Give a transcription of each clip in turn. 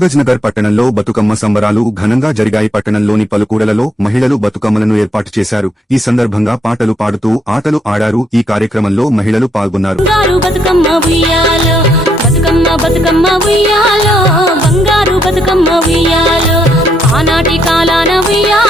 కాగజ్నగర్ పట్టణంలో బతుకమ్మ సంబరాలు ఘనంగా జరిగాయి. పట్టణంలోని పలుకూడలలో మహిళలు బతుకమ్మలను ఏర్పాటు చేశారు. ఈ సందర్భంగా పాటలు పాడుతూ ఆటలు ఆడారు. ఈ కార్యక్రమంలో మహిళలు పాల్గొన్నారు. ఆనాటి కాలాన ఉయ్యాలో.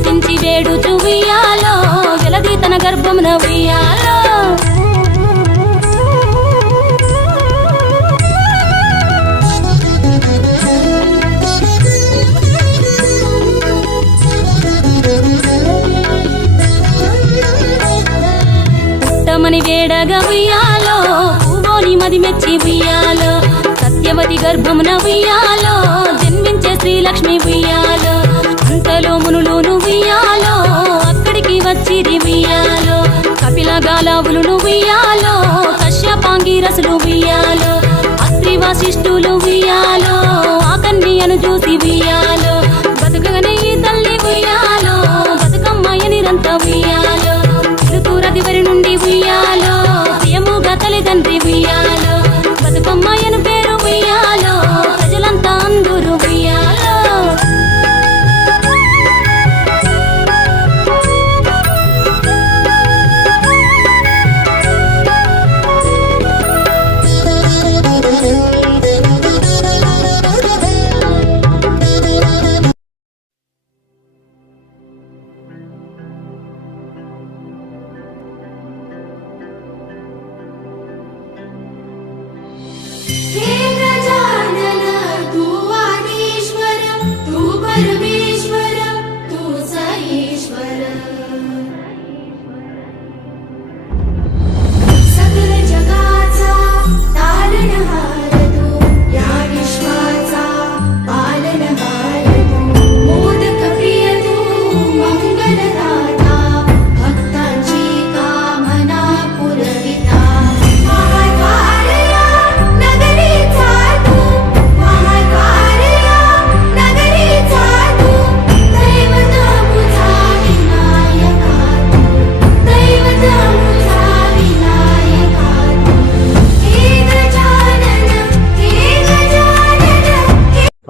వినుతించి వేడుచు ఉయ్యాలో వెలది తన గర్భమున ఉయ్యాలో పుట్టమని వేడగా ఉయ్యాలో పూవోని మది మెచ్చి ఉయ్యాలో సత్యవతి గర్భమున ఉయ్యాలో జన్మించే శ్రీలక్ష్మి ఉయ్యాలో. గాలావులు ఉయ్యాలో కశ్యపాంగి రసులు ఉయ్యాలో అస్త్రి వశిష్ఠులు ఉయ్యాలో ఆ చూసి ఉయ్యాలో.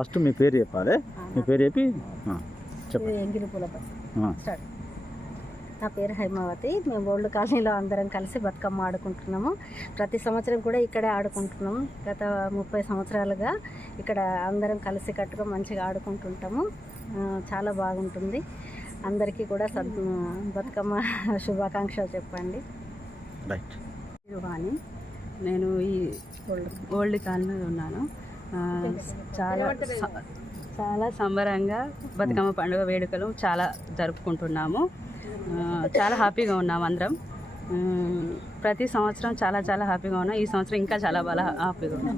ఫస్ట్ మీ పేరు చెప్పాలి. మీ పేరు చెప్పి చెప్పండి. నా పేరు హైమావతి. మేము ఓల్డ్ కాలనీలో అందరం కలిసి బతుకమ్మ ఆడుకుంటున్నాము. ప్రతి సంవత్సరం కూడా ఇక్కడే ఆడుకుంటున్నాము. గత ముప్పై సంవత్సరాలుగా ఇక్కడ అందరం కలిసి కట్టుగా మంచిగా ఆడుకుంటుంటాము. చాలా బాగుంటుంది. అందరికీ కూడా సద్ బతుకమ్మ శుభాకాంక్షలు చెప్పండి. రైట్. నేను ఈ ఓల్డ్ కాలనీలో ఉన్నాను. చాలా చాలా సంబరంగా బతుకమ్మ పండుగ వేడుకలు చాలా జరుపుకుంటున్నాము. చాలా హ్యాపీగా ఉన్నాం అందరం. ప్రతి సంవత్సరం చాలా చాలా హ్యాపీగా ఉన్నాం. ఈ సంవత్సరం ఇంకా చాలా బాగా హ్యాపీగా ఉన్నాం.